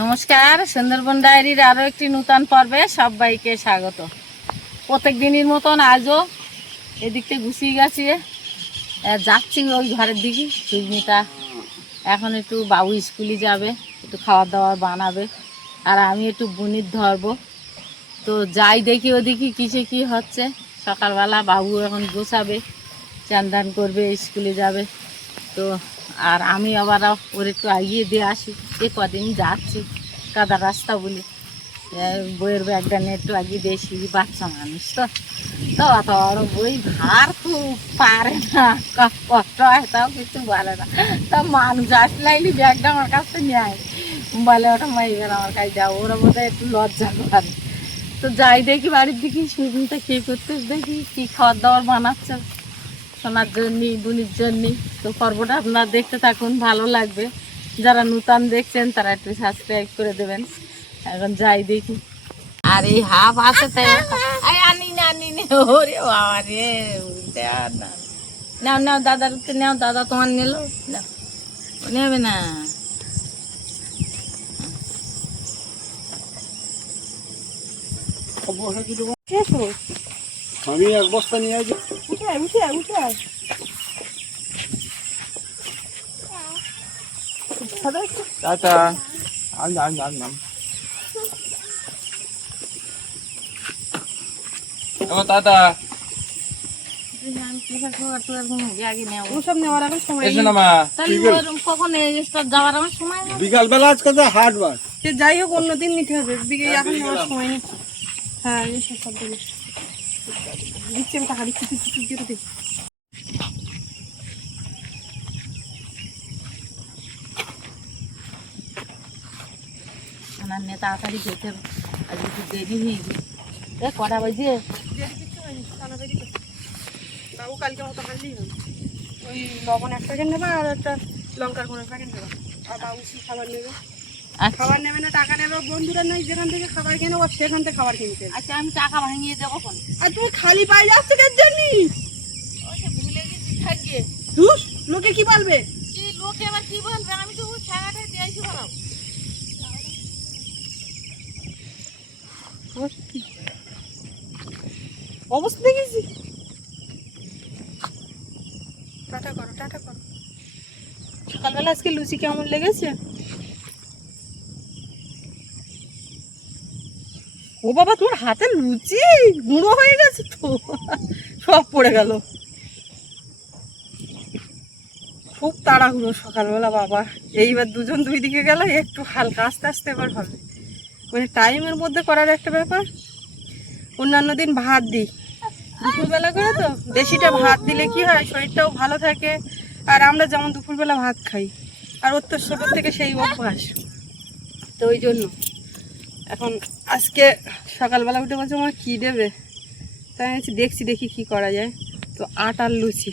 নমস্কার, সুন্দরবন ডায়েরির আরও একটি নূতন পর্বে সবাইকে স্বাগত। প্রত্যেক দিনের মতন আজও এদিকতে গুছিয়ে গাছিয়ে যাচ্ছি ওই ঘরের দিকে। সুস্মিতা এখন একটু বাবু স্কুলে যাবে, একটু খাবার দাবার বানাবে, আর আমি একটু বুনির ধরবো। তো যাই দেখি ওদিকে কিসে কি হচ্ছে। সকালবেলা বাবু এখন গোছাবে, চান দান করবে, স্কুলে যাবে। তো আর আমি আবার ওর একটু এগিয়ে দিয়ে আসি। এ কদিন যাচ্ছি কাদা রাস্তা বলি, বইয়ের ব্যাগটা নিয়ে একটু এগিয়ে দিয়ে আসি। বাচ্চা মানুষ তো তো অত বড় বই ভার তো পারে না, কষ্ট হয়, তাও কিছু বলে না। তা মানুষ আসলে ব্যাগটা আমার কাছে নেয়, বলে ওটা মাইবেন আমার কাছে যাও, ওরা বোধহয় একটু লজ্জা করে। তো যাই দেখি বাড়ির দিকে সুবিধা কী করতে, দেখি কী খাবার দাবার বানাচ্ছে সোনার জন্যে, বুনির জন্যে। তো পর্বটা আপনারা দেখতে থাকুন, ভালো লাগবে। যারা নূতন দেখছেন তারা একটু সাবস্ক্রাইব করে দেবেন। এখন যাই দেখি। আর এই হাফ আছে তাই আনি না ওরে বাবা রে, নাও নাও দাদার নাও, দাদা তোমার নিল, নেবে না। আমি এক বস্তা নিয়ে আসি। টাটা। টাটা। বিকালবেলা আজকে তো হাট বার, যাই হোক অন্যদিন নিতে হবে, এখন নেওয়ার সময় নেই। হ্যাঁ সব দিচ্ছি, আমি টাকা দিচ্ছি, তাড়াতাড়ি যেতে হবে, আর একটু দেরি হয়ে গেছে। কটা বাজে? বাবু কালকে মতো হারলেই হবে। ওই লবণ এক প্যাকেট নেবে আর একটা লঙ্কার গুঁড়ো প্যাকেট নেবে, আর বাবু কি খাবার নেবে? খাবার নেবে না, টাকা নেবে। বন্ধুরা নয় যেখান থেকে খাবার কিনে ও সেখান থেকে খাবার কিনতে। আচ্ছা আমি টাকা ভাঙিয়ে দেবো কোন? আর তুমি খালি পায়ে যাচ্ছ কেন জানি? ভুলে গেছি থাকে। লোকে কি বলবে? কি লোকে আবার কি বলবে? আমি তো ছাগাটা দিয়েছি বলো। অবস্থা দেখেছি। টাটা করো, টাটা করো। সকালবেলা আজকে লুচি কেমন লেগেছে? ও বাবা, তোমার হাতে লুচি গুঁড়ো হয়ে গেছে তো, সব পড়ে গেল। খুব তাড়াহুড়ো সকালবেলা বাবা। এইবার দুজন দুই দিকে গেল, একটু হালকা আস্তে আস্তে এবার হবে, মানে টাইমের মধ্যে করার একটা ব্যাপার। অন্যান্য দিন ভাত দিই দুপুরবেলা করে, তো দেশিটা ভাত দিলে কি হয় শরীরটাও ভালো থাকে। আর আমরা যেমন দুপুরবেলা ভাত খাই, আর ওর তো ছোটোর থেকে সেই অভ্যাস, তো ওই জন্য এখন আজকে সকালবেলা উঠে বলছে আমার কী দেবে, তাই আমি দেখি কি করা যায়। তো আটার লুচি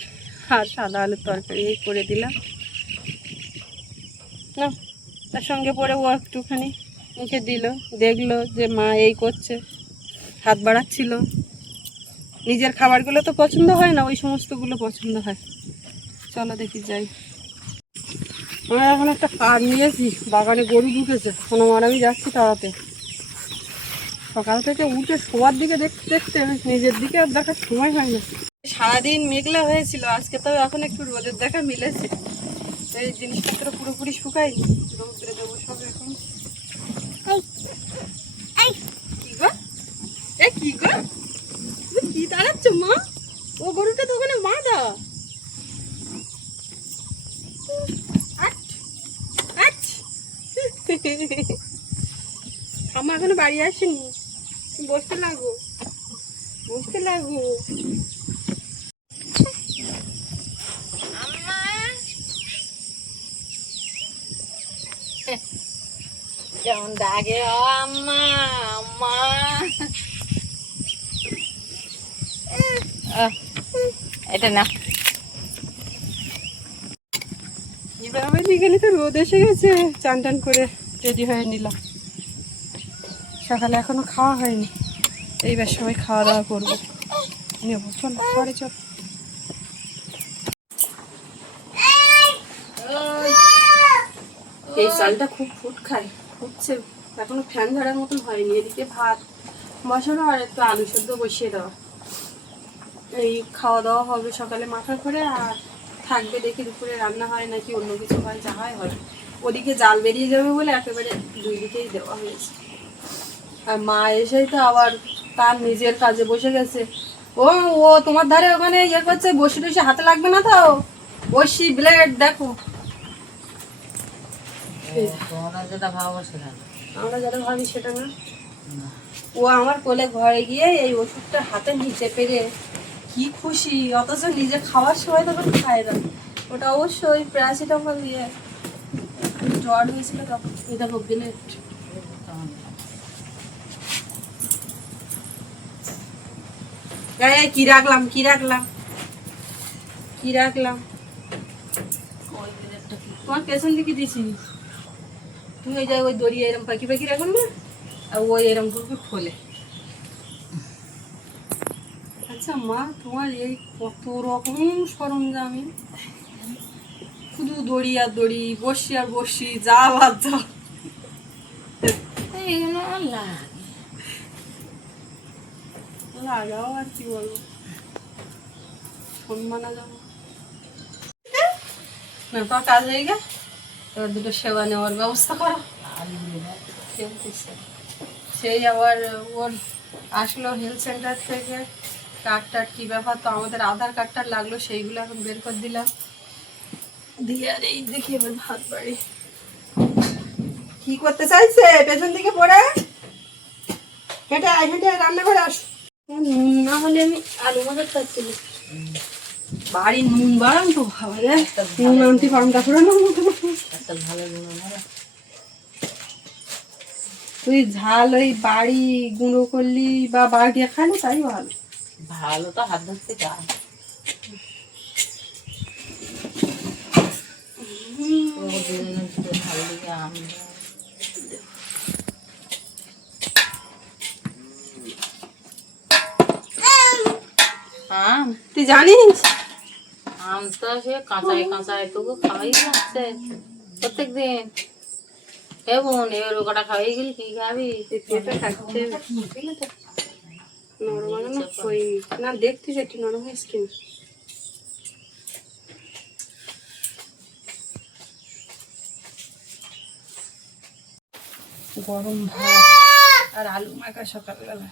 আর সাদা আলুর তরকারি এই করে দিলাম না। তার সঙ্গে পরে ও একটুখানি মুখে দিল, দেখলো যে মা এই করছে, হাত বাড়াচ্ছিল। নিজের খাবারগুলো তো পছন্দ হয় না, ওই সমস্তগুলো পছন্দ হয়। চলো দেখি যাই। আমরা এখন একটা কাঠ নিয়েছি, বাগানে গরু ঢুকেছে, আমি যাচ্ছি তাড়াতে। সকাল থেকে উঠে শোয়ার দিকে দেখতে দেখতে নিজের দিকে আর দেখার সময় হয় না। সারাদিন মেঘলা হয়েছিল, আজকে তো এখন একটু রোদের দেখা মিলেছে। এই জিনিসপত্র পুরোপুরি শুকাই, রোদে দেবো সব এখন। কি গো, কি গো, কি দাঁড়াচ্ছ মা? ও গরুটা তো ওখানে বাঁধা। আমার এখনো বাড়ি আসেনি, বসতে লাগো। কেমন ডাকে ও আম্মা আম্মা। এটা না, বিকেলে তো রোদ এসে গেছে, চান টান করে রেডি হয়ে নিলাম। সকালে এখনো খাওয়া হয়নি, এইবার সবাই খাওয়া দাওয়া করবো। নেবো, চল ঘরে চল। এই চালটা খুব ফুট খায়, ফুটছে, এখনো ফ্যান ঝাড়ার মতন হয়নি। এদিকে ভাত বসানো আর একটু আলু সেদ্ধ বসিয়ে দেওয়া, এই খাওয়া দাওয়া হবে সকালে মাথা করে, আর থাকবে দেখি দুপুরে রান্না হয় নাকি অন্য কিছু হয়, যা হয় হয়। ওদিকে জাল বেরিয়ে যাবে বলে একেবারে দুই দিকেই দেওয়া হয়েছে। আর মা এসেই তো আবার তার নিজের কাজে বসে গেছে। ও ও তোমার ধারে ওখানে ইয়ে করছে, বসে টসে হাতে লাগবে না তো, বসি ব্লেড দেখো। তোমরা যেটা ভাবো সেটা না। আমরা যেটা ভাবি সেটা না। ও আমার কোলে ঘরে গিয়ে এই ওষুধটা হাতে নিচে পেরে কি খুশি, অথচ নিজে খাওয়ার সময় তখন খায় না। ওটা অবশ্যই প্যারাসিটামল দিয়ে জ্বর হয়েছিল তখন। এই দেখো ব্লেড। কি রাখলাম কি রাখলাম কি রাখলাম, ওই বিলেটটা কি তোমার পেছন দিকে দিছি। তুমি ওই জায়গায় ওই দড়ি এরম পাখি পাখি রাখুন না, আর ওই এরম করবে খোলে। আচ্ছা মা, তোমার এই কত রকম সরঞ্জামি, শুধু দড়ি আর দড়ি, বসি আর বসি, যা বাদ যা। এইগুলো আর লাগে। লাগাও আর কি বলবো, সম্মানা যাবো না। তোর কাজ হয়ে গে, এবার দুটো সেবা নেওয়ার ব্যবস্থা করো। আলুগুলো ফেলতেছে। সেই আবার ওর আসলো হেলথ সেন্টার থেকে কার্ড টার্ড কী ব্যাপার, তো আমাদের আধার কার্ডটা লাগলো, সেইগুলো এখন বের করে দিলাম দিয়ে। আর এই দেখি এবার ভাত বাড়ি কি করতে চাইছে, পেছন দিকে পড়ে হেঁটে হেঁটে রান্না করে আস। নুন না হলে আমি আলু ভাজা খাচ্ছি না। বাড়ি নুন বাড়ান তো ভাবা যায়, নুন আনতে পান্তা করে না একটা ভালো গুঁড়ো মারা। তুই ঝাল ওই বাড়ি গুঁড়ো করলি বা বাড়ি দিয়ে খালি তাই ভালো। ভালো তো হাত ধরতে যায়। ভালো লেগে আমি আম, তুই জানিস আম তো সে কাঁচায় কাঁচায় তবু খাওয়াই যাচ্ছে প্রত্যেকদিন। এবং এবার কটা খাওয়াই গেলি কি খাবি? পেঁপে খাচ্ছে নরম আনো হয়নি না, দেখতিস একটু নরম হয়েছে কিনা। গরম ভাত আর আলু মাখা সকালবেলা,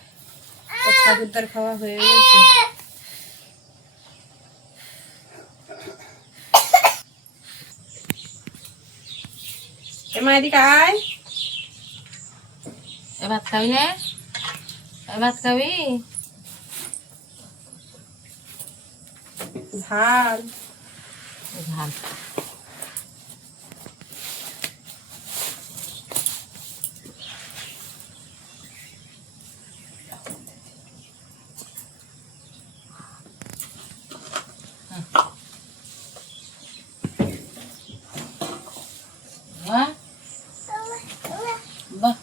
ঠাকুরদার খাওয়া হয়ে গেছে। মা এদিকে আয়, এ ভাত খাবি না? এ ভাত খাবি? ঝাল ঝাল বাহ বাহ।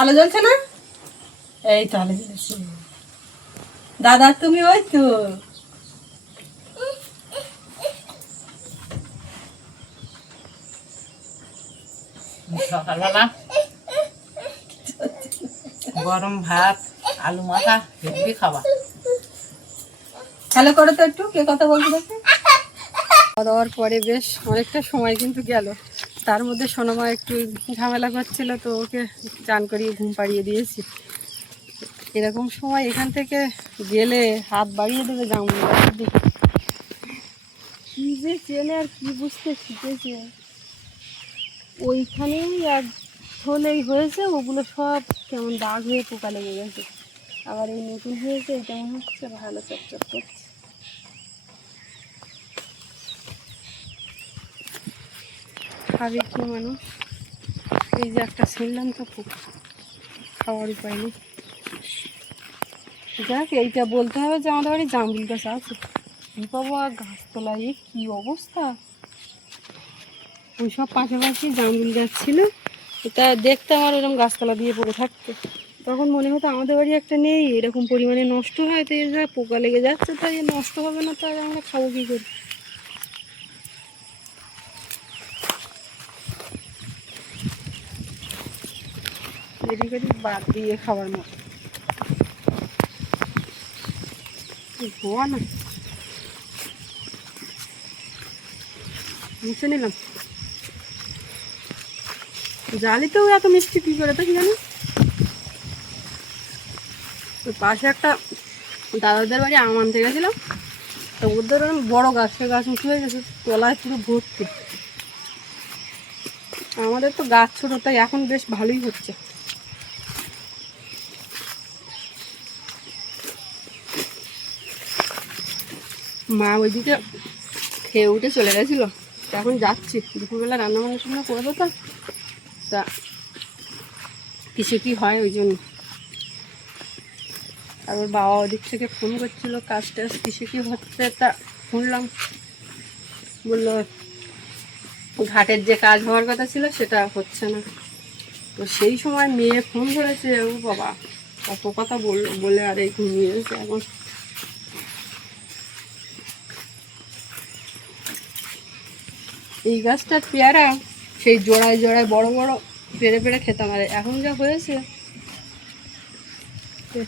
আলো জ্বলছে না? এই তো আলো জ্বলছে। দাদা তুমি ওই তো সকালবেলা গরম ভাত আলু মাখা হেভি খাবার। হ্যালো করো তো একটু, কে কথা বলতে দেখে। খাওয়া দাওয়ার পরে বেশ অনেকটা সময় কিন্তু গেল, তার মধ্যে সোনামা একটু ঝামেলা করছিল, তো ওকে চান করিয়ে ঘুম পাড়িয়ে দিয়েছি। এরকম সময় এখান থেকে গেলে হাত বাড়িয়ে দেবে জামুন গাছের দিকে। কি যে চেনে আর কি বুঝতে শিখেছে, ওইখানেই এক হলেই হয়েছে, ওগুলো সব কেমন দাগ হয়ে পোকা লেগে গেছে। আবার এই নতুন হয়েছে, এটা মনে হচ্ছে ভালো চকচক করছে। খাবে কি মানুষ, এই যে একটা ছিললাম তো পোকা, খাওয়ার উপায় নেই। যাক, এইটা বলতে হবে যে আমাদের বাড়ি জামরুল গাছ আছে। কি বাবা গাছতলায় কি অবস্থা, ওই সব পাশাপাশি জামরুল গাছ ছিল, এটা দেখতে আমার এরকম গাছতলা দিয়ে পড়ে থাকতে তখন মনে হতো আমাদের বাড়ি একটা নেই, এরকম পরিমাণে নষ্ট হয়, তো এর যা পোকা লেগে যাচ্ছে, তাই নষ্ট হবে না, তাই আমরা খাবো কী করি। এদিকে বাদ দিয়ে খাবার মতো ধোয়া না, মুছে নিলাম। জালিতেও এত মিষ্টি কী করে তা কি জানি। ওই পাশে একটা দাদাদের বাড়ি আম আনতে গেছিলাম, তো ওদের বড় গাছ, সে গাছ উঁচু হয়ে গেছে, তলায় পুরো ভর্তি। আমাদের তো গাছ ছোটো, তাই এখন বেশ ভালোই হচ্ছে। মা ওইদিকে খেয়ে উঠে চলে গেছিলো, এখন যাচ্ছি দুপুরবেলা রান্না বান্নার সময় করে দিতাম, তা কিসে কী হয় ওই জন্য। তারপর বাবা ওদিক থেকে ফোন করছিল কাজ টাজ কিসে কী হচ্ছে, তা শুনলাম, বললো ঘাটের যে কাজ হওয়ার কথা ছিল সেটা হচ্ছে না। তো সেই সময় মেয়ে ফোন করেছে, ও বাবা কত কথা বলে আর এই ঘুমিয়ে গেছে এখন। এই গাছটার পেয়ারা সেই জোড়ায় জোড়ায় বড় বড় পেড়ে পেড়ে খেতাম, আর এখন যা হয়েছে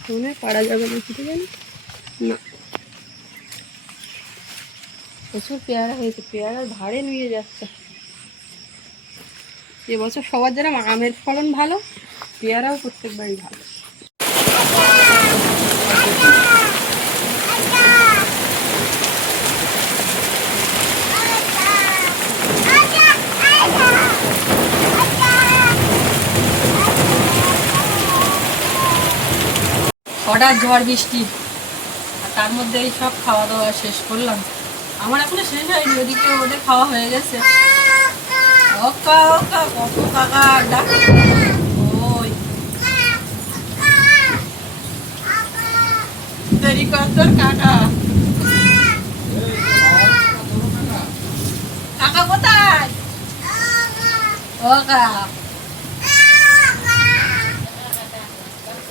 ফোনে পারা যাবে না, কিছু জানি না। প্রচুর পেয়ারা হয়েছে, পেয়ারার ভাড়ে নিয়ে যাচ্ছে। এবছর সবার যেরকম আমের ফলন ভালো, পেয়ারাও প্রত্যেকবারই ভালো। হঠাৎ ঝড় বৃষ্টি, আর তার মধ্যে এই সব খাওয়া দাওয়া শেষ করলাম। আমার এখনো শেষ হয়নি, ওদিকে ওদের খাওয়া হয়ে গেছে। ওকা ওকা কত কাকা ডাক, ওই দেরি কর তোর কাকা। কাকা কোথায়? ওকা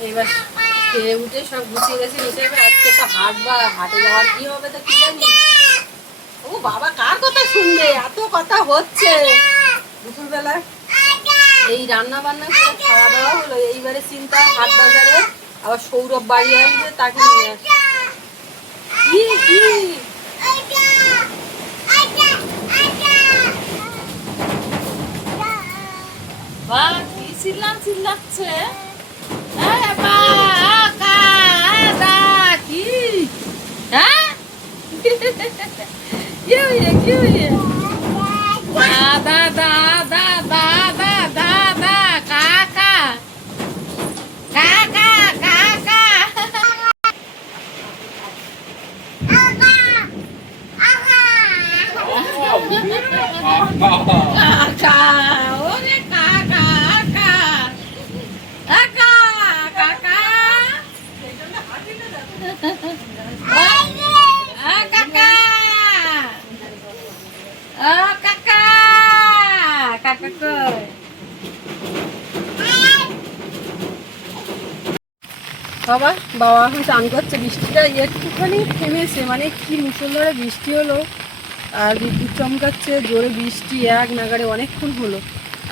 এবার খেয়ে উঠে সব গুছিয়ে গেছে নিচে। আজকে তো হাটে যাওয়ার কি হবে তো কি জানি। ও বাবা কার কথা শুনবে, এত কথা হচ্ছে দুপুরবেলায়। এই রান্না বান্না করে খাওয়া দাওয়া হলো, এইবারে চিন্তা হাট বাজারে আবার সৌরভ বাড়ি আসবে, তাকে নিয়ে আসবে। কি কি বা কি চিল্লাচ্ছে কি, হ্যাঁ কি দাদা দাদা দাদা দাদা কাকা কাকা কাকা কাকা ওরে কাকা কাকা কাকা কাকা কাকা কাকা কই বাবা বাবা এখন চান করছে। বৃষ্টিটা একটুখানি থেমেছে, মানে কি মুষলধারে বৃষ্টি হলো, আর বিদ্যুৎ চমকাচ্ছে জোরে বৃষ্টি এক নাগাড়ে অনেকক্ষণ হলো।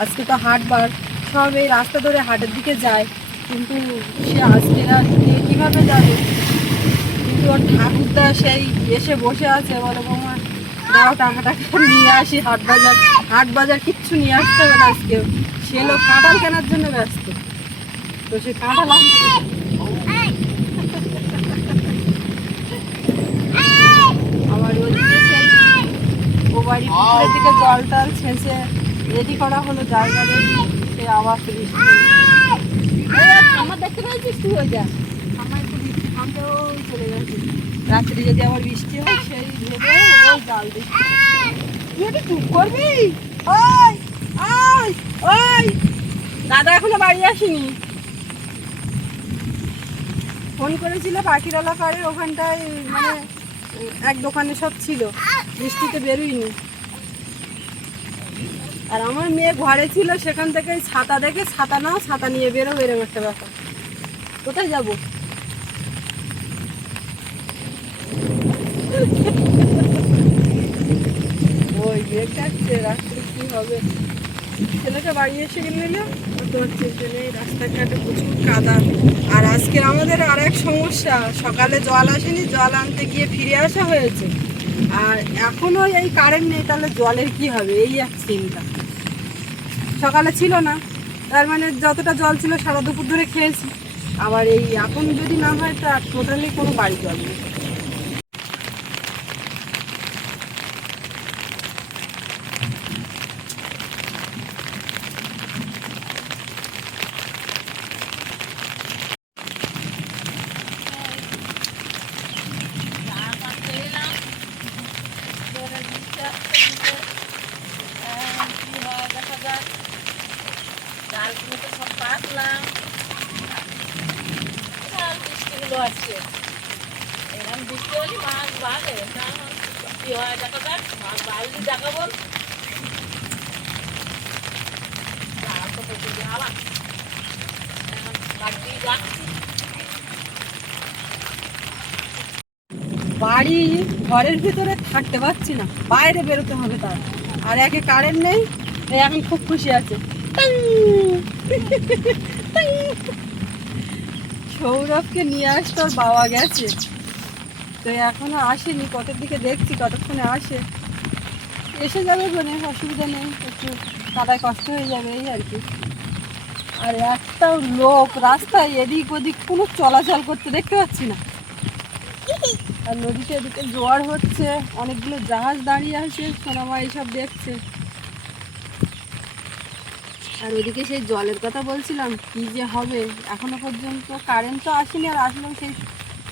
আজকে তো হাটবার, সব এই রাস্তা ধরে হাটের দিকে যায়, কিন্তু সে আজকে আর কীভাবে যাবে। কিন্তু ওর ঠাকুরদা সেই এসে বসে আছে, বলে বৌমা দাও টাকা নিয়ে আসি, হাট বাজার কিচ্ছু নিয়ে আসতে হবে না আজকেও। সে লোক কাঁঠাল কেনার জন্য ব্যস্ত, তো সে কাঁঠাল আনতে আবার ওদিকে সেই ও বাড়ি পুকুরের দিকে জল টল ছেঁচে রেডি করা হলো, জায়গা রেডি। সে আবার বৃষ্টি আমার দেখতে পেয়েছিস তুই, ওই যা আমার একটু বৃষ্টি থামতেও চলে গেছে। রাত্রে যদি আবার বৃষ্টি হয় সেই ভেবে ওই জাল দিচ্ছি। তুই একটু চুপ করবি? ওই ওই ওই দাদা এখনো বাড়ি আসেনি। ফোন করেছিল পাখিরালা পাড়ে, ওখানটায় মানে এক দোকানে সব ছিল, বৃষ্টিতে বেরোয়নি। আর আমার মেয়ে ঘরে ছিল, সেখান থেকে ছাতা দেখে ছাতা নাও, ছাতা নিয়ে বেরো, এরকম একটা ব্যাপার। কোথায় যাবো? ওই মেঘ ডাকছে, রাত্রে কি হবে? ছেলেটা বাড়ি এসে নিলে তোমার চিন্তা নেই, রাস্তাঘাটে প্রচুর কাদা। আর আজকে আমাদের আর এক সমস্যা, সকালে জল আসেনি, জল আনতে গিয়ে ফিরে আসা হয়েছে, আর এখনো এই কারেন্ট নেই। তাহলে জলের কি হবে, এই এক চিন্তা। সকালে ছিল না, তার মানে যতটা জল ছিল সারা দুপুর ধরে খেয়েছি। আবার এই এখন যদি না হয় তা টোটালি কোনো বাড়ি জল নেই। ডালগুলো তো সব পাতলাম, বৃষ্টিগুলো আসছে, এরকম বৃষ্টি হলে মাছ বাড়ে না, কি হয় দেখা যাক, মাছ বাড়লে দেখাবো। আবার বাড়ি যাচ্ছি। বাড়ি ঘরের ভিতরে থাকতে পারছি না, বাইরে বেরোতে হবে তার। আর একে কারেন্ট নেই, এই এখন খুব খুশি আছে। সৌরভকে নিয়ে আসতে ওর বাবা গেছে, তো এখনো আসেনি, কটার দিকে দেখছি কতক্ষণে আসে। এসে যাবে বলে অসুবিধা নেই, একটু কাদায় কষ্ট হয়ে যাবে এই আর কি। আর একটাও লোক রাস্তায় এদিক ওদিক কোনো চলাচল করতে দেখতে পাচ্ছি না। আর নদীতে এদিকে জোয়ার হচ্ছে, অনেকগুলো জাহাজ দাঁড়িয়ে আছে, সোনামা এইসব দেখছে। আর ওদিকে সেই জলের কথা বলছিলাম, কি যে হবে, এখনো পর্যন্ত কারেন্ট তো আসেনি, আর আসলেও সেই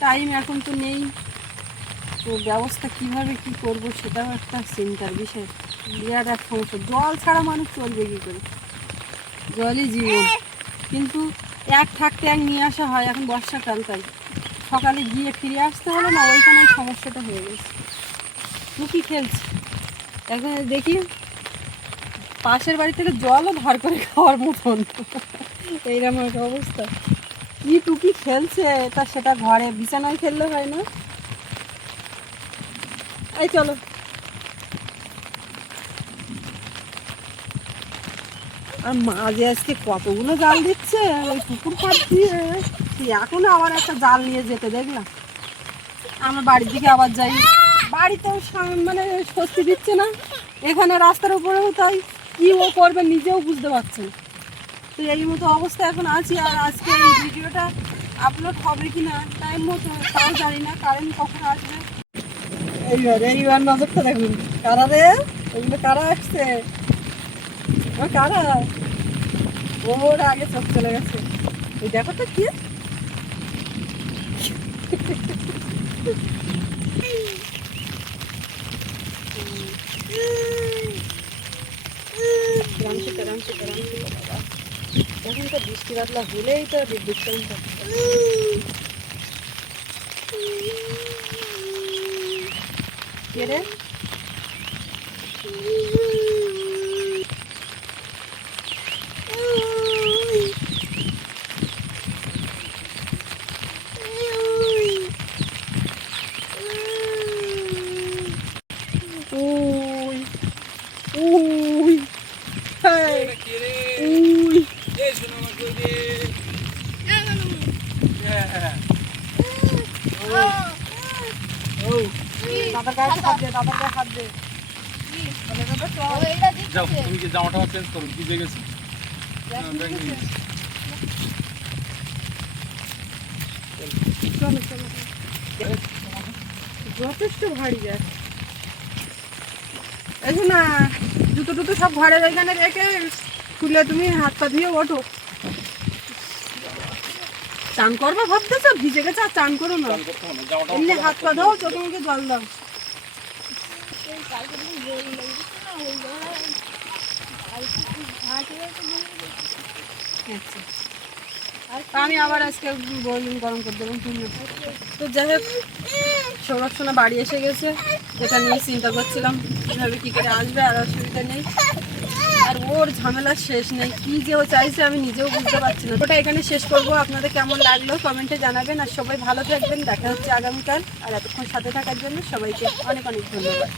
টাইম এখন তো নেই। তো ব্যবস্থা কিভাবে কি করব সেটাও একটা চিন্তার বিষয়, বিরাট এক সমস্যা। জল ছাড়া মানুষ চলবে কী করে? জলই জীবন, কিন্তু এক থাকতে এক নিয়ে আসা হয়। এখন বর্ষাকাল, তাই সকালে গিয়ে ফিরে আসতে হলো না, ওইখানে সমস্যাটা হয়ে গেছে। টুকি খেলছি এখন, দেখি পাশের বাড়ি থেকে জলও ধার করে খাওয়ার মতন, এইরকম একটা অবস্থা। কি টুকি খেলছে, তা সেটা ঘরে বিছানায় খেললে হয় না? এই চলো। আর মাঝে আজকে কতগুলো জাল দিচ্ছে ওই পুকুর পাড় দিয়ে, এখনো আবার একটা জাল নিয়ে যেতে দেখলাম। আমরা বাড়ির দিকে আবার যাই, বাড়িতেও মানে স্বস্তি দিচ্ছে না, এখানে রাস্তার উপরেও তাই। কি ও করবে নিজেও বুঝতে পারছে না। তো এই মতো অবস্থা এখন আছি। আর আজকে এই ভিডিওটা আপলোড হবে কি না টাইম মতো তাও জানি না, কারেন্ট কখন আসবে। এইবার নজরটা দেখুন, কারা রে, এগুলো কারা আসছে, ও কারা, ওর আগে চোখ চলে গেছে। এই দেখো তো কি, এখন তো বৃষ্টি বাদলা হলেই তো বিশ্রামটা। কে রে? Uy, uy, hey, uy. দাদার গায়ে হাত দে, দাদার গায়ে হাত দে। যাও, তুমি কি জামাটা চেঞ্জ করো, ভিজে গেছে। চলো চলো, যথেষ্ট ভারী ব্যাগ। এই না, জুতো টুতো সব ঘরের এখানে রেখে খুলে তুমি হাত পা ধুয়ে ওঠো। চান করবে ভাবতেছো, ভিজে গেছে আর চান করো না, এমনি হাত পা দাও, চোখে মুখে জল দাও। আমি আবার আজকে বললাম গরম করে দেবো। তো যাই হোক, সংরক্ষণা বাড়ি এসে গেছে, এটা নিয়ে চিন্তা করছিলাম কীভাবে কী করে আসবে। আর অসুবিধা নেই, আর ওর ঝামেলার শেষ নেই, কি যে ও চাইছে আমি নিজেও বুঝতে পারছি না। ওটা এখানে শেষ করব, আপনাদের কেমন লাগলো কমেন্টে জানাবেন। আর সবাই ভালো থাকবেন, দেখা হচ্ছে আগামীকাল। আর এতক্ষণ সাথে থাকার জন্য সবাইকে অনেক অনেক ধন্যবাদ।